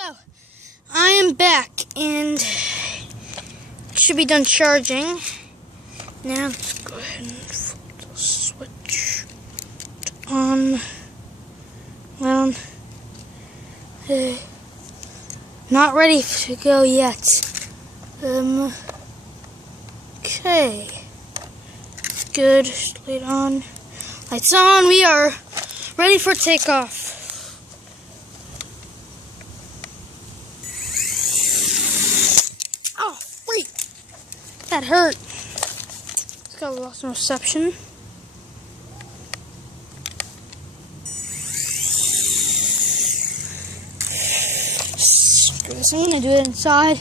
So, I am back and should be done charging. Now let's go ahead and flip the switch on. Well, not ready to go yet. Okay. Good. Just wait on. Lights on. We are ready for takeoff. Oh, freak! That hurt. It's got lost in reception. Screw this. I'm gonna do it inside.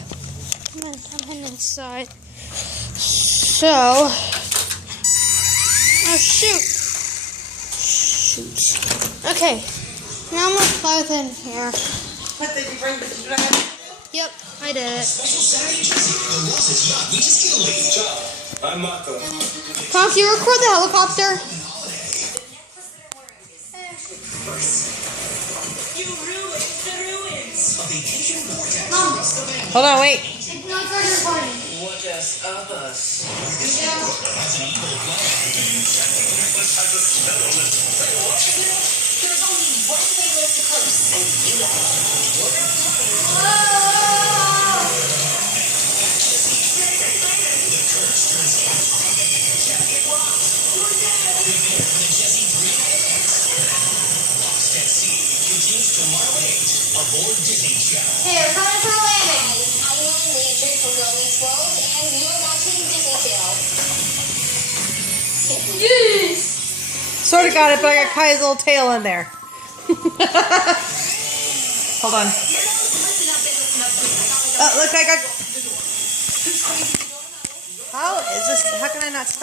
I'm heading inside. So, oh shoot! Okay, now I'm gonna fly with it in here. What did you bring? Did you bring it? Yep, I did it. I'm Mako. Tom, can you record the helicopter? You ruined the ruins of the ancient vortex. Mom, Hold on, wait. no, it's already recording. What else of us? There's only one way left to coast, and you Hey, we're coming for a landing. I'm Lauren Legion from Wilderness World, and you're watching Disney Channel. Yes! Sort of got it, but I got Kai's little tail in there. Hold on. Oh, look, I got... How is this? How can I not stop?